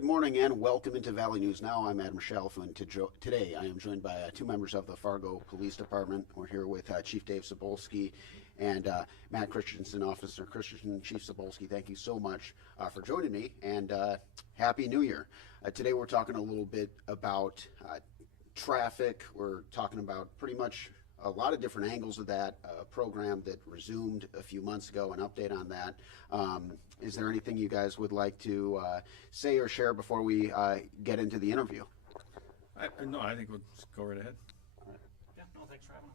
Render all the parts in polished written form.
Good morning and welcome into Valley News Now. I'm Adam Shalfo, and today I am joined by two members of the Fargo Police Department. We're here with Chief Dave Zibolski and Matt Christensen, Officer Christensen. Chief Zibolski, thank you so much for joining me, and Happy New Year. Today we're talking a little bit about traffic. We're talking about pretty much a lot of different angles of that program that resumed a few months ago, an update on that. Is there anything you guys would like to say or share before we get into the interview? No, I think we'll just go right ahead. Yeah, no, thanks for having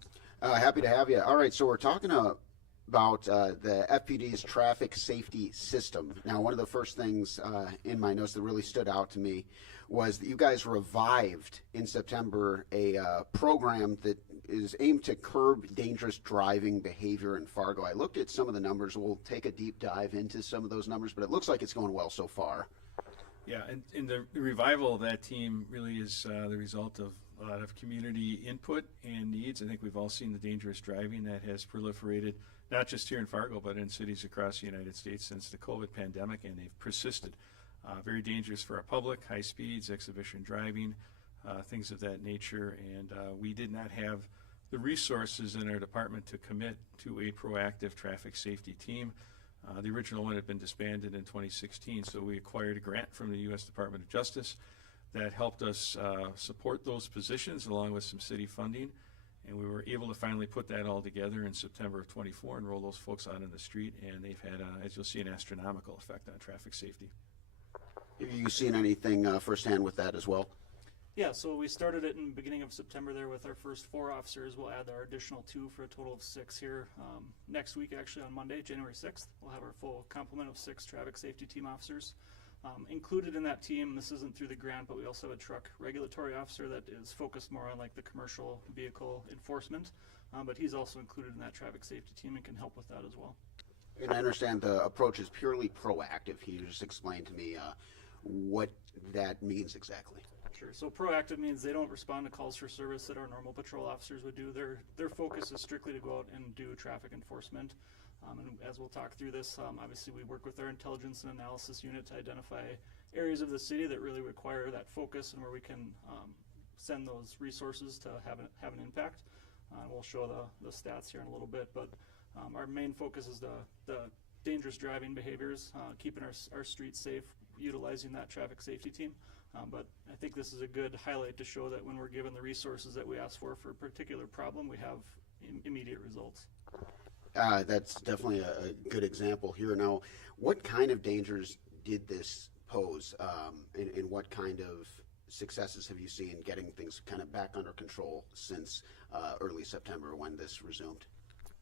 us. Happy to have you. All right, so we're talking about the FPD's traffic safety system. Now, one of the first things in my notes that really stood out to me was that you guys revived in September a program that is aimed to curb dangerous driving behavior in Fargo. I looked at some of the numbers. We'll take a deep dive into some of those numbers, but it looks like it's going well so far. Yeah, and the revival of that team really is the result of a lot of community input and needs. I think we've all seen the dangerous driving that has proliferated, not just here in Fargo, but in cities across the United States since the COVID pandemic, and they've persisted. Very dangerous for our public, high speeds, exhibition driving, things of that nature, and we did not have the resources in our department to commit to a proactive traffic safety team. The original one had been disbanded in 2016, so we acquired a grant from the U.S. Department of Justice that helped us support those positions along with some city funding, and we were able to finally put that all together in September of 24 and roll those folks out in the street, and they've had, as you'll see, an astronomical effect on traffic safety. Have you seen anything firsthand with that as well? Yeah, so we started it in the beginning of September there with our first 4 officers. We'll add our additional 2 for a total of 6 here. Next week, actually on Monday, January 6th, we'll have our full complement of 6 traffic safety team officers. Included in that team, this isn't through the grant, but we also have a truck regulatory officer that is focused more on like the commercial vehicle enforcement, but he's also included in that traffic safety team and can help with that as well. And I understand the approach is purely proactive. Can you just explain to me what that means exactly? Sure. So proactive means they don't respond to calls for service that our normal patrol officers would do. Their focus is strictly to go out and do traffic enforcement. And as we'll talk through this, obviously we work with our intelligence and analysis unit to identify areas of the city that really require that focus and where we can send those resources to have an impact. We'll show the stats here in a little bit, but our main focus is the dangerous driving behaviors, keeping our streets safe, utilizing that traffic safety team. But I think this is a good highlight to show that when we're given the resources that we ask for a particular problem, we have immediate results. That's definitely a good example here. Now, what kind of dangers did this pose, and what kind of successes have you seen getting things kind of back under control since early September when this resumed?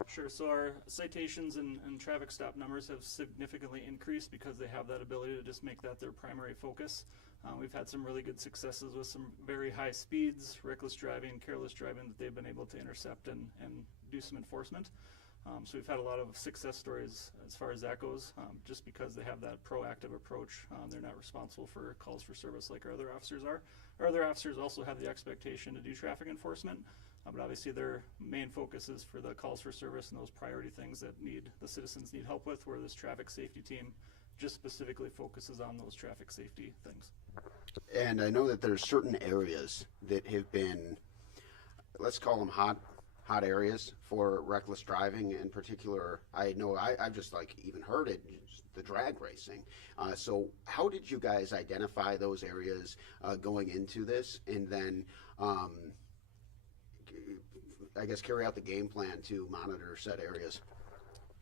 Sure. So our citations and traffic stop numbers have significantly increased because they have that ability to just make that their primary focus. We've had some really good successes with some very high speeds, reckless driving, careless driving that they've been able to intercept and do some enforcement. So we've had a lot of success stories as far as that goes, just because they have that proactive approach. They're not responsible for calls for service like our other officers are. Our other officers also have the expectation to do traffic enforcement, but obviously their main focus is for the calls for service and those priority things that the citizens need help with, where this traffic safety team just specifically focuses on those traffic safety things. And I know that there's certain areas that have been, let's call them hot areas for reckless driving. In particular, I know I've just even heard it, the drag racing. So how did you guys identify those areas going into this, and then I guess carry out the game plan to monitor said areas?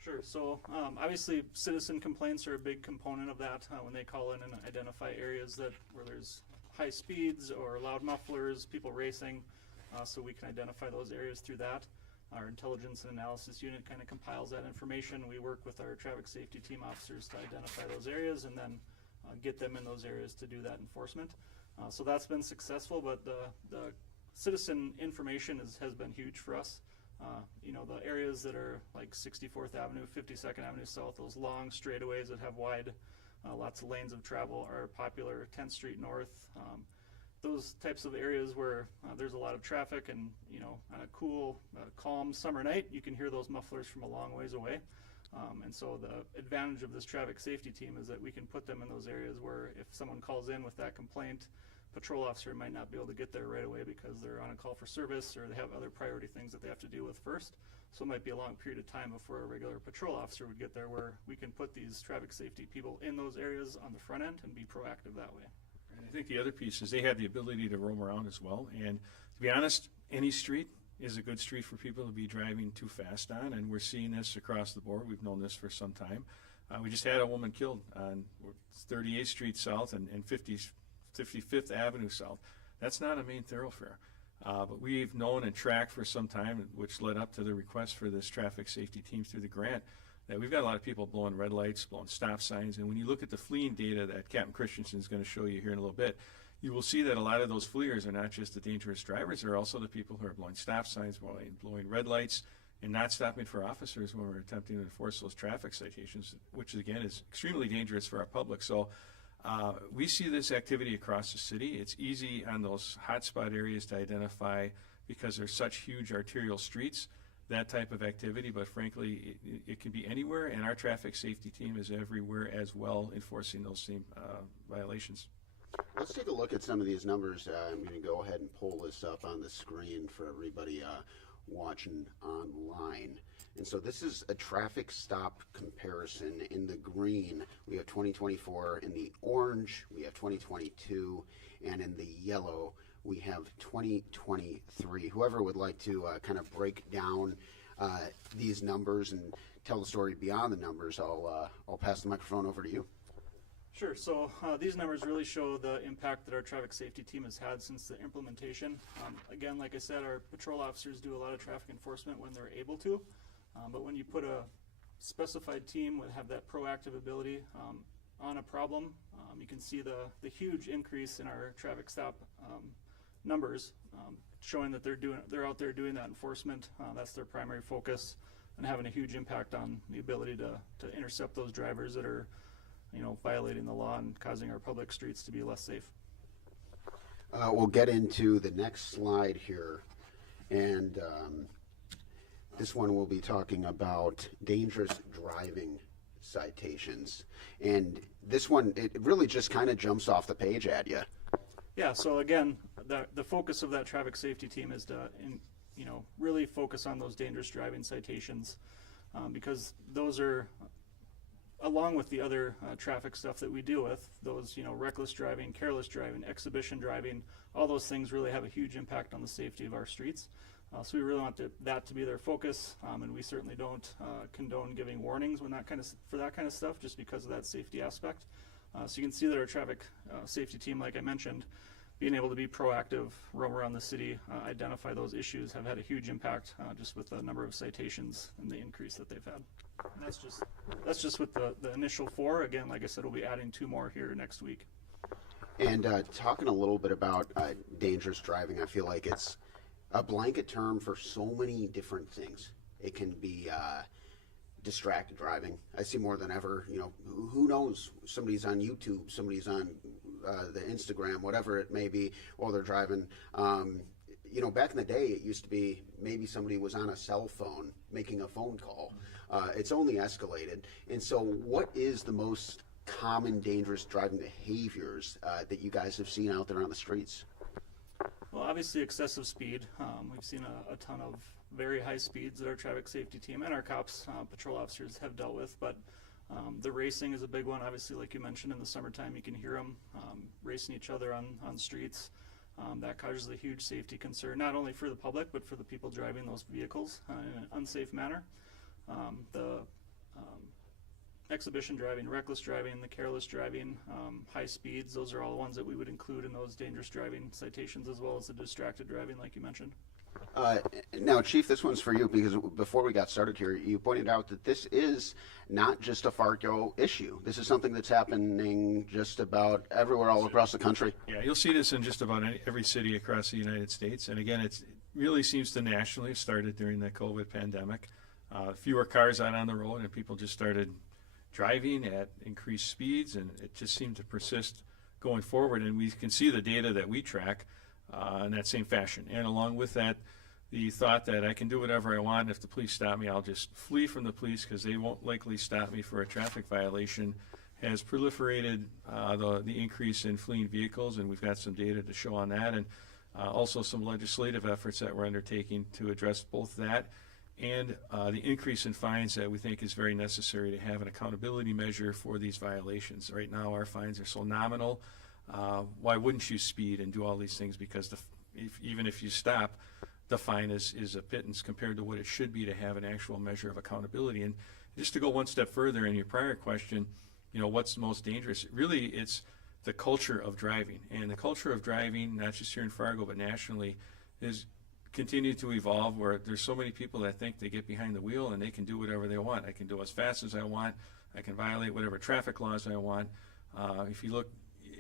Sure. So obviously citizen complaints are a big component of that when they call in and identify areas where there's high speeds or loud mufflers, people racing, so we can identify those areas through that. Our intelligence and analysis unit kind of compiles that information. We work with our traffic safety team officers to identify those areas and then get them in those areas to do that enforcement. So that's been successful, but the citizen information has been huge for us. The areas that are like 64th Avenue, 52nd Avenue South, those long straightaways that have wide, lots of lanes of travel are popular. 10th Street North, those types of areas where there's a lot of traffic and, on a cool, calm summer night, you can hear those mufflers from a long ways away. And so the advantage of this traffic safety team is that we can put them in those areas where if someone calls in with that complaint, patrol officer might not be able to get there right away because they're on a call for service or they have other priority things that they have to deal with first. So it might be a long period of time before a regular patrol officer would get there, where we can put these traffic safety people in those areas on the front end and be proactive that way. And I think the other piece is they have the ability to roam around as well. And to be honest, any street is a good street for people to be driving too fast on, and we're seeing this across the board. We've known this for some time. We just had a woman killed on 38th Street South and 55th Avenue South. That's not a main thoroughfare. But we've known and tracked for some time, which led up to the request for this traffic safety team through the grant, that we've got a lot of people blowing red lights, blowing stop signs. And when you look at the fleeing data that Captain Christensen is going to show you here in a little bit, you will see that a lot of those fleers are not just the dangerous drivers, they're also the people who are blowing stop signs, blowing red lights, and not stopping for officers when we're attempting to enforce those traffic citations, which again is extremely dangerous for our public. So we see this activity across the city. It's easy on those hotspot areas to identify because there's such huge arterial streets, that type of activity, but frankly, it can be anywhere, and our traffic safety team is everywhere as well, enforcing those same violations. Let's take a look at some of these numbers. I'm going to go ahead and pull this up on the screen for everybody watching online. And so this is a traffic stop comparison. In the green, we have 2024. In the orange, we have 2022. And in the yellow, we have 2023. Whoever would like to kind of break down these numbers and tell the story beyond the numbers, I'll pass the microphone over to you. Sure. So these numbers really show the impact that our traffic safety team has had since the implementation. Again, like I said, our patrol officers do a lot of traffic enforcement when they're able to. But when you put a specified team have that proactive ability on a problem, you can see the huge increase in our traffic stop numbers, showing that they're out there doing that enforcement. That's their primary focus, and having a huge impact on the ability to intercept those drivers that are violating the law and causing our public streets to be less safe. We'll get into the next slide here, and this one we'll be talking about dangerous driving citations. And this one, it really just kind of jumps off the page at you. Yeah, so again, the focus of that traffic safety team is to really focus on those dangerous driving citations, because those are, along with the other traffic stuff that we deal with, those reckless driving, careless driving, exhibition driving, all those things really have a huge impact on the safety of our streets. So we really want that to be their focus, and we certainly don't condone giving warnings for that kind of stuff, just because of that safety aspect. So you can see that our traffic safety team, like I mentioned, being able to be proactive, roam around the city, identify those issues, have had a huge impact just with the number of citations and the increase that they've had. And that's just with the initial 4. Again, like I said, we'll be adding 2 more here next week. And talking a little bit about dangerous driving, I feel like it's a blanket term for so many different things. It can be distracted driving. I see more than ever, who knows, somebody's on YouTube, somebody's on the Instagram, whatever it may be, while they're driving. Back in the day, it used to be maybe somebody was on a cell phone making a phone call. It's only escalated. And so what is the most common dangerous driving behaviors that you guys have seen out there on the streets? Well, obviously excessive speed. We've seen a ton of very high speeds that our traffic safety team and our cops, patrol officers have dealt with, but the racing is a big one. Obviously, like you mentioned, in the summertime you can hear them racing each other on streets. That causes a huge safety concern, not only for the public, but for the people driving those vehicles in an unsafe manner. The exhibition driving, reckless driving, the careless driving, high speeds, those are all the ones that we would include in those dangerous driving citations, as well as the distracted driving, like you mentioned. Now, Chief, this one's for you, because before we got started here, you pointed out that this is not just a Fargo issue. This is something that's happening just about everywhere all across the country. Yeah, you'll see this in just about every city across the United States. And again, it really seems to nationally have started during the COVID pandemic. Fewer cars out on the road, and people just started driving at increased speeds, and it just seemed to persist going forward. And we can see the data that we track in that same fashion. And along with that, the thought that I can do whatever I want. If the police stop me, I'll just flee from the police because they won't likely stop me for a traffic violation has proliferated the increase in fleeing vehicles, and we've got some data to show on that, and also some legislative efforts that we're undertaking to address both that and the increase in fines that we think is very necessary to have an accountability measure for these violations. Right now, our fines are so nominal. Why wouldn't you speed and do all these things? Because even if you stop, the fine is a pittance compared to what it should be to have an actual measure of accountability. And just to go one step further in your prior question, what's most dangerous? Really, it's the culture of driving. And the culture of driving, not just here in Fargo, but nationally, is continued to evolve, where there's so many people that think they get behind the wheel and they can do whatever they want. I can go as fast as I want. I can violate whatever traffic laws I want. If you look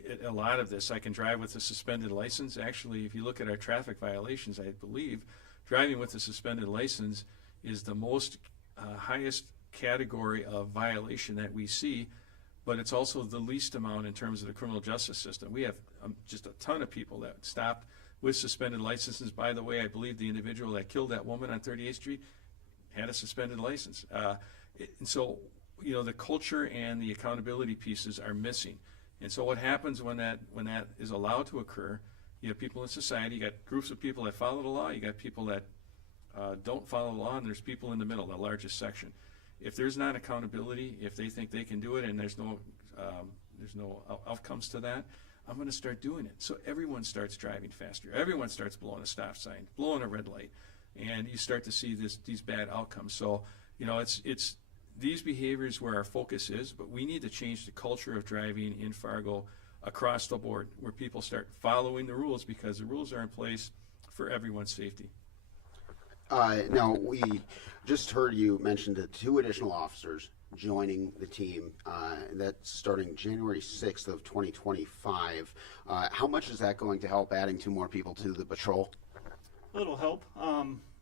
at a lot of this, I can drive with a suspended license. Actually, if you look at our traffic violations, I believe driving with a suspended license is the most highest category of violation that we see, but it's also the least amount in terms of the criminal justice system. We have just a ton of people that stopped with suspended licenses. By the way, I believe the individual that killed that woman on 38th Street had a suspended license. And so, the culture and the accountability pieces are missing. And so what happens when that is allowed to occur, you have people in society, you got groups of people that follow the law, you got people that don't follow the law, and there's people in the middle, the largest section. If there's not accountability, if they think they can do it and there's no outcomes to that, I'm going to start doing it. So everyone starts driving faster. Everyone starts blowing a stop sign, blowing a red light, and you start to see these bad outcomes. So, it's these behaviors where our focus is, but we need to change the culture of driving in Fargo across the board, where people start following the rules because the rules are in place for everyone's safety. Now, we just heard you mention the 2 additional officers joining the team. That's starting January 6th of 2025. How much is that going to help adding 2 more people to the patrol? It'll help.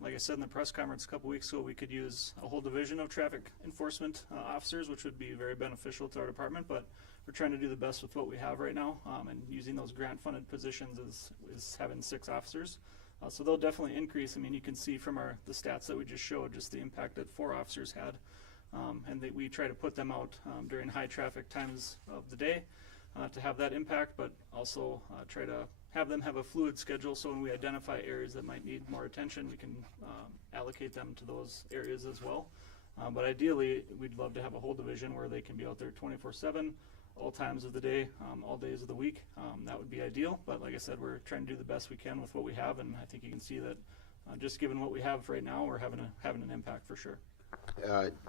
Like I said in the press conference a couple weeks ago, we could use a whole division of traffic enforcement officers, which would be very beneficial to our department, but we're trying to do the best with what we have right now, and using those grant-funded positions is having 6 officers. So they'll definitely increase. I mean, you can see from the stats that we just showed, just the impact that 4 officers had, and that we try to put them out during high traffic times of the day to have that impact, but also try to have them have a fluid schedule, so when we identify areas that might need more attention, we can allocate them to those areas as well. But ideally, we'd love to have a whole division where they can be out there 24/7, all times of the day, all days of the week. That would be ideal, but like I said, we're trying to do the best we can with what we have, and I think you can see that just given what we have right now, we're having an impact for sure.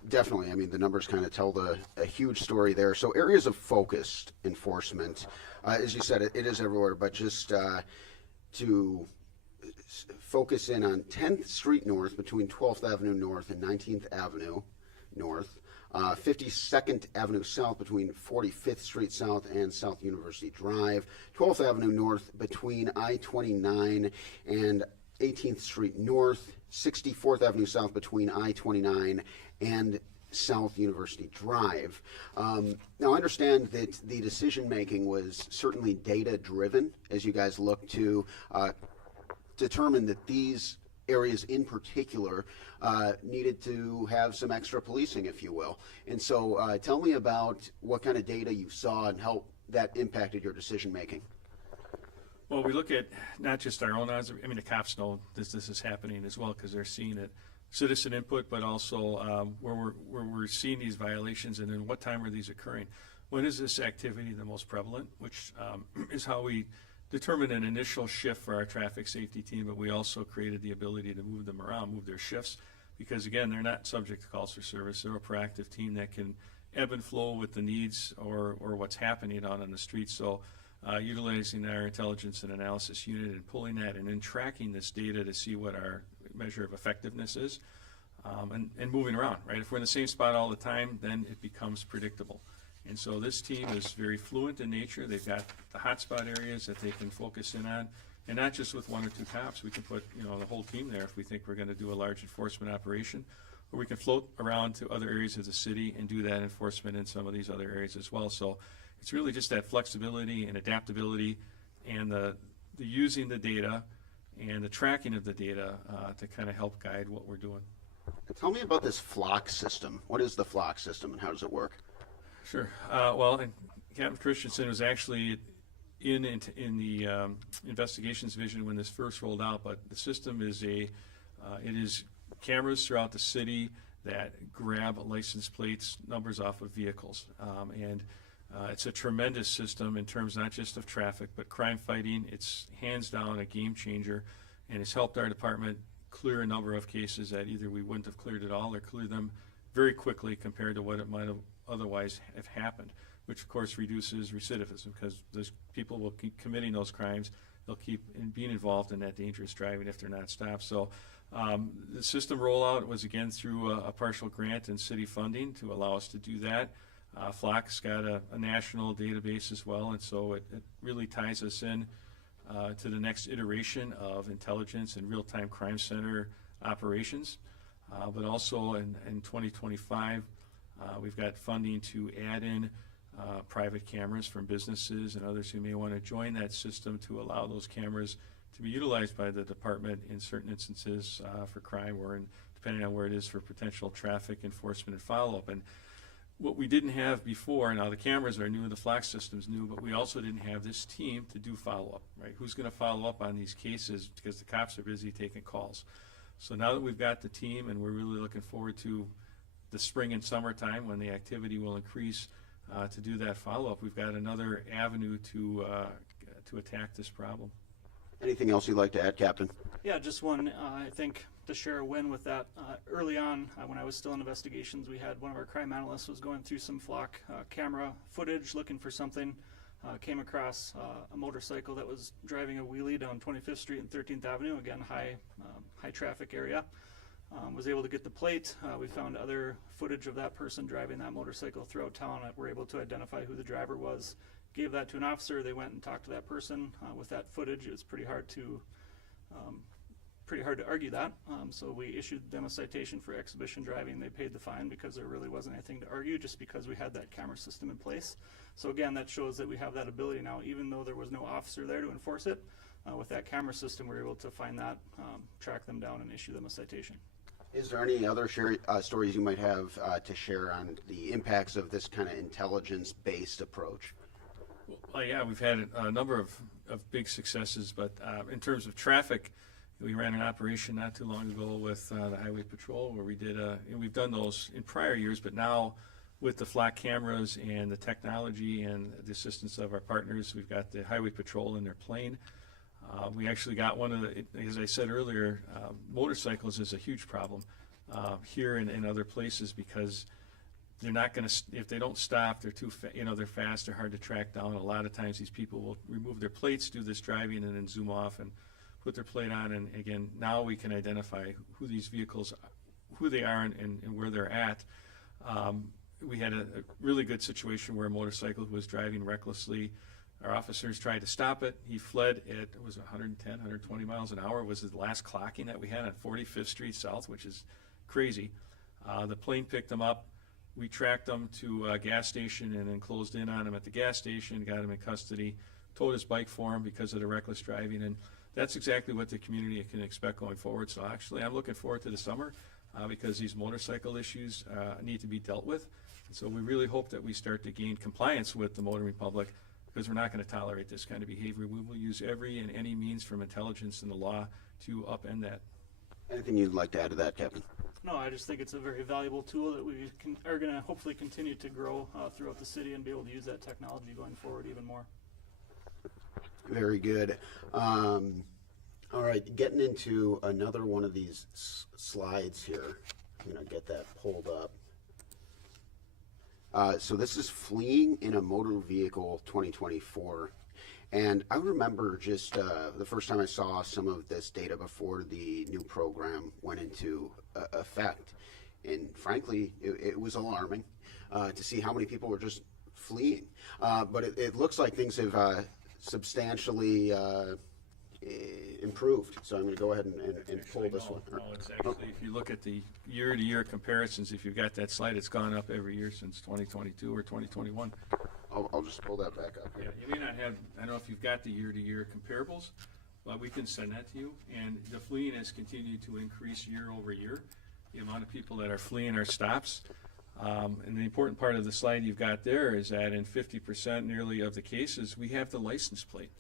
Definitely. I mean, the numbers kind of tell a huge story there. So areas of focused enforcement, as you said, it is everywhere, but just to focus in on 10th Street North between 12th Avenue North and 19th Avenue North, 52nd Avenue South between 45th Street South and South University Drive, 12th Avenue North between I-29 and 18th Street North, 64th Avenue South between I-29 and South University Drive. Now, I understand that the decision-making was certainly data-driven as you guys look to determine that these areas in particular needed to have some extra policing, if you will. And so tell me about what kind of data you saw and how that impacted your decision-making. Well, we look at not just our own odds. I mean, the cops know this is happening as well because they're seeing it, citizen input, but also where we're seeing these violations, and then what time are these occurring? When is this activity the most prevalent? Which is how we determined an initial shift for our traffic safety team, but we also created the ability to move them around, move their shifts, because again, they're not subject to calls for service. They're a proactive team that can ebb and flow with the needs or what's happening out on the street. So utilizing our intelligence and analysis unit and pulling that and then tracking this data to see what our measure of effectiveness is, and moving around, right? If we're in the same spot all the time, then it becomes predictable. And so this team is very fluent in nature. They've got the hotspot areas that they can focus in on, and not just with 1 or 2 cops. We can put the whole team there if we think we're going to do a large enforcement operation, or we can float around to other areas of the city and do that enforcement in some of these other areas as well. So it's really just that flexibility and adaptability and the using the data and the tracking of the data to kind of help guide what we're doing. Tell me about this flock system. What is the flock system and how does it work? Sure. Well, and Captain Christensen was actually in the investigations division when this first rolled out, but the system is it is cameras throughout the city that grab license plates, numbers off of vehicles. And it's a tremendous system in terms not just of traffic, but crime fighting. It's hands down a game changer, and it's helped our department clear a number of cases that either we wouldn't have cleared at all or clear them very quickly compared to what it might have otherwise have happened, which of course reduces recidivism because those people will keep committing those crimes. They'll keep being involved in that dangerous driving if they're not stopped. So the system rollout was again through a partial grant and city funding to allow us to do that. Flock's got a national database as well, and so it really ties us in to the next iteration of intelligence and real-time crime center operations. But also in 2025, we've got funding to add in private cameras from businesses and others who may want to join that system to allow those cameras to be utilized by the department in certain instances for crime or depending on where it is for potential traffic enforcement and follow-up. And what we didn't have before, now the cameras are new, the flock system's new, but we also didn't have this team to do follow-up, right? Who's going to follow up on these cases because the cops are busy taking calls. So now that we've got the team and we're really looking forward to the spring and summertime when the activity will increase to do that follow-up, we've got another avenue to attack this problem. Anything else you'd like to add, Captain? Yeah, just one, I think, to share a win with that. Early on, when I was still in investigations, we had one of our crime analysts was going through some flock camera footage looking for something, came across a motorcycle that was driving a wheelie down 25th Street and 13th Avenue, again, high traffic area. Was able to get the plate. We found other footage of that person driving that motorcycle throughout town. We're able to identify who the driver was. Gave that to an officer. They went and talked to that person. With that footage, it was pretty hard to argue that. So we issued them a citation for exhibition driving. They paid the fine because there really wasn't anything to argue, just because we had that camera system in place. So again, that shows that we have that ability now, even though there was no officer there to enforce it. With that camera system, we're able to find that, track them down, and issue them a citation. Is there any other stories you might have to share on the impacts of this kind of intelligence-based approach? Well, yeah, we've had a number of big successes, but in terms of traffic, we ran an operation not too long ago with the Highway Patrol where we did, and we've done those in prior years, but now with the flock cameras and the technology and the assistance of our partners, we've got the Highway Patrol in their plane. We actually got one of the, as I said earlier, motorcycles is a huge problem here and in other places because they're not going to, if they don't stop, they're too, they're fast, they're hard to track down. A lot of times these people will remove their plates, do this driving, and then zoom off and put their plate on. And again, now we can identify who these vehicles, who they are and where they're at. We had a really good situation where a motorcycle was driving recklessly. Our officers tried to stop it. He fled at, it was 110, 120 miles an hour was the last clocking that we had on 45th Street South, which is crazy. The plane picked him up. We tracked him to a gas station and then closed in on him at the gas station, got him in custody, towed his bike for him because of the reckless driving. And that's exactly what the community can expect going forward. So actually, I'm looking forward to the summer because these motorcycle issues need to be dealt with. And so we really hope that we start to gain compliance with the motoring public, because we're not going to tolerate this kind of behavior. We will use every and any means from intelligence and the law to upend that. Anything you'd like to add to that, Captain? No, I just think it's a very valuable tool that we are going to hopefully continue to grow throughout the city and be able to use that technology going forward even more. Very good. All right, getting into another one of these slides here. I'm going to get that pulled up. So this is Fleeing in a Motor Vehicle 2024. And I remember just the first time I saw some of this data before the new program went into effect. And frankly, it was alarming to see how many people were just fleeing. But it looks like things have substantially improved. So I'm going to go ahead and pull this one. No, it's actually, if you look at the year-to-year comparisons, if you've got that slide, it's gone up every year since 2022 or 2021. I'll just pull that back up here. Yeah, you may not have, I don't know if you've got the year-to-year comparables, but we can send that to you. And the fleeing has continued to increase year over year. The amount of people that are fleeing our stops. And the important part of the slide you've got there is that in 50% nearly of the cases, we have the license plate.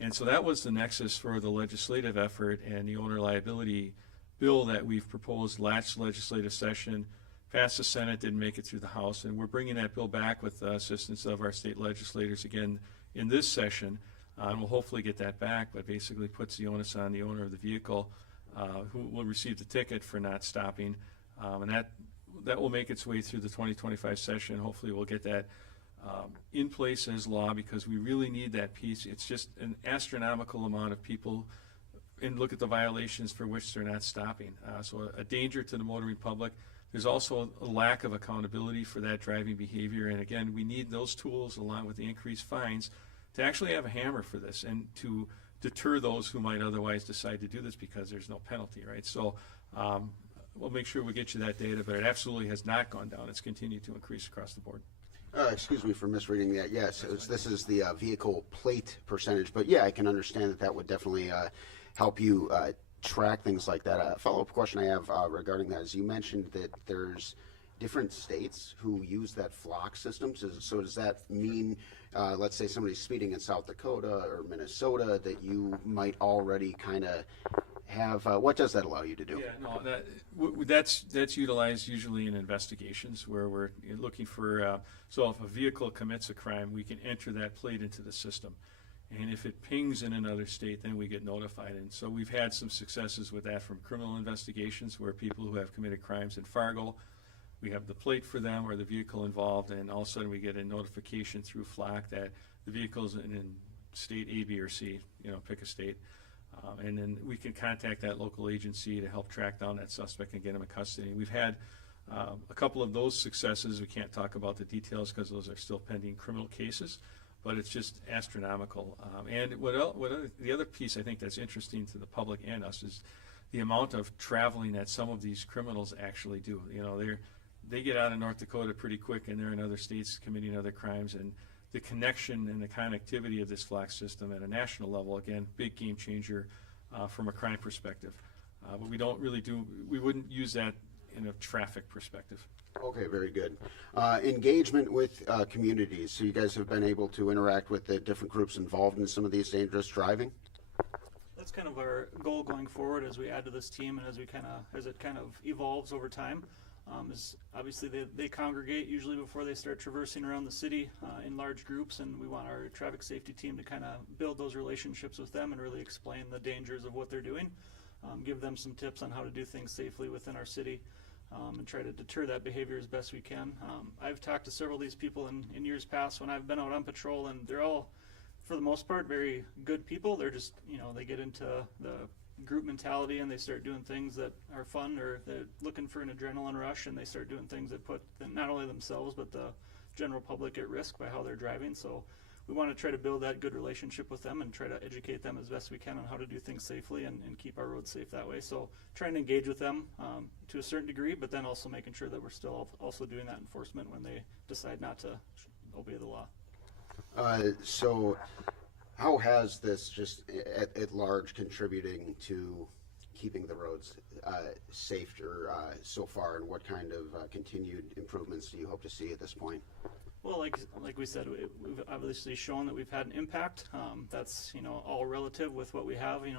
And so that was the nexus for the legislative effort and the owner liability bill that we've proposed last legislative session, passed the Senate, didn't make it through the House, and we're bringing that bill back with the assistance of our state legislators again in this session. And we'll hopefully get that back, but basically puts the onus on the owner of the vehicle who will receive the ticket for not stopping. And that will make its way through the 2025 session. Hopefully we'll get that in place as law, because we really need that piece. It's just an astronomical amount of people, and look at the violations for which they're not stopping. So a danger to the motoring public. There's also a lack of accountability for that driving behavior. And again, we need those tools along with the increased fines to actually have a hammer for this and to deter those who might otherwise decide to do this because there's no penalty, right? So we'll make sure we get you that data, but it absolutely has not gone down. It's continued to increase across the board. Excuse me for misreading that. Yes, this is the vehicle plate percentage, but yeah, I can understand that would definitely help you track things like that. A follow-up question I have regarding that is, you mentioned that there's different states who use that flock system. So does that mean, let's say somebody's speeding in South Dakota or Minnesota, that you might already kind of have, what does that allow you to do? Yeah, no, that's utilized usually in investigations where we're looking for, so if a vehicle commits a crime, we can enter that plate into the system. And if it pings in another state, then we get notified. And so we've had some successes with that from criminal investigations where people who have committed crimes in Fargo, we have the plate for them or the vehicle involved, and all of a sudden we get a notification through Flock that the vehicle's in state A, B, or C, pick a state. And then we can contact that local agency to help track down that suspect and get him in custody. We've had a couple of those successes. We can't talk about the details because those are still pending criminal cases, but it's just astronomical. And the other piece I think that's interesting to the public and us is the amount of traveling that some of these criminals actually do. They get out of North Dakota pretty quick, and they're in other states committing other crimes. And the connection and the connectivity of this Flock system at a national level, again, big game changer from a crime perspective. But we wouldn't use that in a traffic perspective. Okay, very good. Engagement with communities. So you guys have been able to interact with the different groups involved in some of these dangerous driving? That's kind of our goal going forward as we add to this team and as it kind of evolves over time. Is obviously they congregate usually before they start traversing around the city in large groups, and we want our traffic safety team to kind of build those relationships with them and really explain the dangers of what they're doing, give them some tips on how to do things safely within our city, and try to deter that behavior as best we can. I've talked to several of these people in years past when I've been out on patrol, and they're all, for the most part, very good people. They're just, they get into the group mentality and they start doing things that are fun, or they're looking for an adrenaline rush and they start doing things that put not only themselves but the general public at risk by how they're driving. So we want to try to build that good relationship with them and try to educate them as best we can on how to do things safely and keep our roads safe that way. So trying to engage with them to a certain degree, but then also making sure that we're still also doing that enforcement when they decide not to obey the law. So how has this just at large contributing to keeping the roads safer so far, and what kind of continued improvements do you hope to see at this point? Well, like we said, we've obviously shown that we've had an impact. That's all relative with what we have. We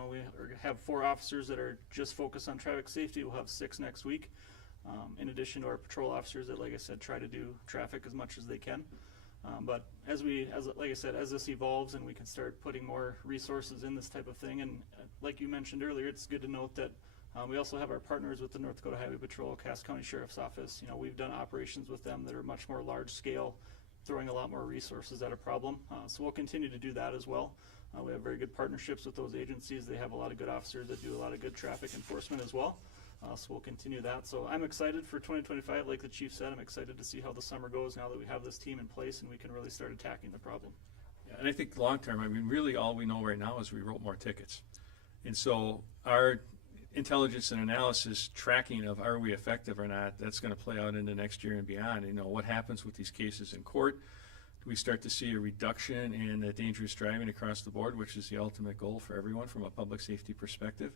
have 4 officers that are just focused on traffic safety. We'll have 6 next week, in addition to our patrol officers that, like I said, try to do traffic as much as they can. But as this evolves and we can start putting more resources in this type of thing, and like you mentioned earlier, it's good to note that we also have our partners with the North Dakota Highway Patrol, Cass County Sheriff's Office. We've done operations with them that are much more large scale, throwing a lot more resources at a problem. So we'll continue to do that as well. We have very good partnerships with those agencies. They have a lot of good officers that do a lot of good traffic enforcement as well. So we'll continue that. So I'm excited for 2025. Like the chief said, I'm excited to see how the summer goes now that we have this team in place and we can really start attacking the problem. Yeah, and I think long term, really all we know right now is we wrote more tickets. And so our intelligence and analysis tracking of are we effective or not, that's going to play out into next year and beyond. What happens with these cases in court? Do we start to see a reduction in dangerous driving across the board, which is the ultimate goal for everyone from a public safety perspective?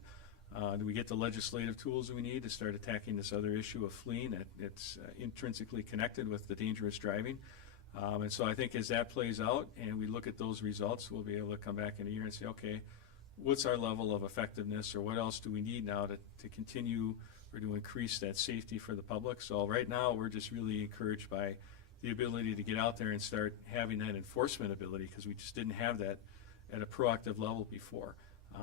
Do we get the legislative tools we need to start attacking this other issue of fleeing? It's intrinsically connected with the dangerous driving. And so I think as that plays out and we look at those results, we'll be able to come back in a year and say, okay, what's our level of effectiveness, or what else do we need now to continue or to increase that safety for the public? So right now, we're just really encouraged by the ability to get out there and start having that enforcement ability, because we just didn't have that at a proactive level before.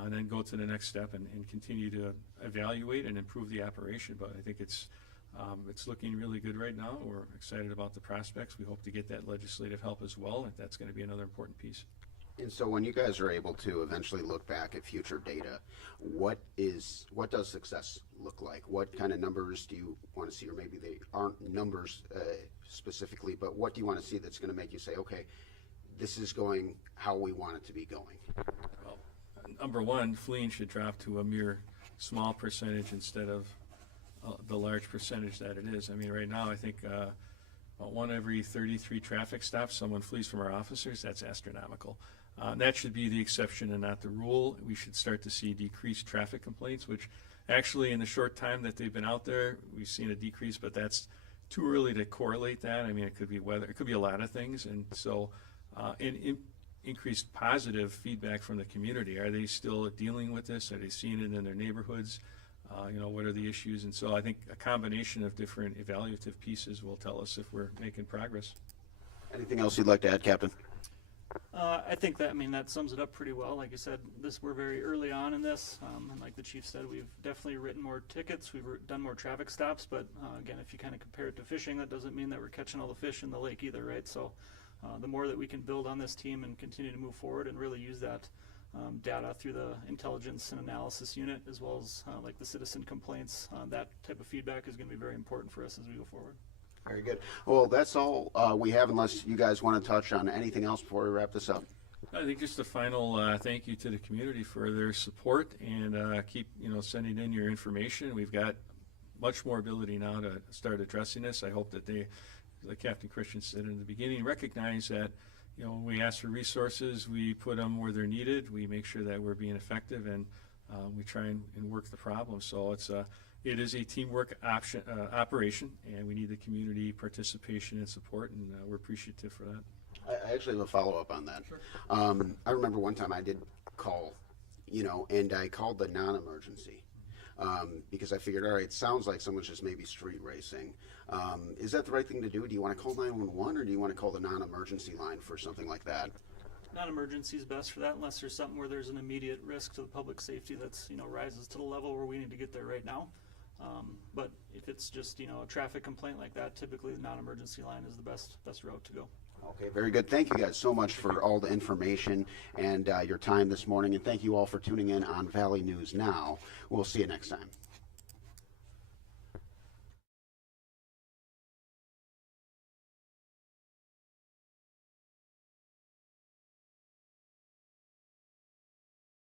And then go to the next step and continue to evaluate and improve the operation. But I think it's looking really good right now. We're excited about the prospects. We hope to get that legislative help as well, and that's going to be another important piece. And so when you guys are able to eventually look back at future data, what does success look like? What kind of numbers do you want to see? Or maybe they aren't numbers specifically, but what do you want to see that's going to make you say, okay, this is going how we want it to be going? Well, number one, fleeing should drop to a mere small percentage instead of the large percentage that it is. I mean, right now, I think about 1 every 33 traffic stops, someone flees from our officers. That's astronomical. That should be the exception and not the rule. We should start to see decreased traffic complaints, which actually in the short time that they've been out there, we've seen a decrease, but that's too early to correlate that. I mean, it could be weather, it could be a lot of things. And so increased positive feedback from the community. Are they still dealing with this? Are they seeing it in their neighborhoods? What are the issues? And so I think a combination of different evaluative pieces will tell us if we're making progress. Anything else you'd like to add, Captain? I think that sums it up pretty well. Like you said, we're very early on in this, and like the chief said, we've definitely written more tickets, we've done more traffic stops, but again, if you kind of compare it to fishing, that doesn't mean that we're catching all the fish in the lake either, right? So the more that we can build on this team and continue to move forward and really use that data through the intelligence and analysis unit, as well as like the citizen complaints, that type of feedback is going to be very important for us as we go forward. Very good. Well, that's all we have, unless you guys want to touch on anything else before we wrap this up. I think just a final thank you to the community for their support, and keep sending in your information. We've got much more ability now to start addressing this. I hope that they, like Captain Christensen said in the beginning, recognize that when we ask for resources, we put them where they're needed. We make sure that we're being effective, and we try and work the problem. So it is a teamwork operation, and we need the community participation and support, and we're appreciative for that. I actually have a follow-up on that. Sure. I remember one time I did call, and I called the non-emergency because I figured, all right, it sounds like someone's just maybe street racing. Is that the right thing to do? Do you want to call 911, or do you want to call the non-emergency line for something like that? Non-emergency is best for that, unless there's something where there's an immediate risk to the public safety that's rises to the level where we need to get there right now. But if it's just a traffic complaint like that, typically the non-emergency line is the best route to go. Okay, very good. Thank you guys so much for all the information and your time this morning, and thank you all for tuning in on Valley News Now. We'll see you next time.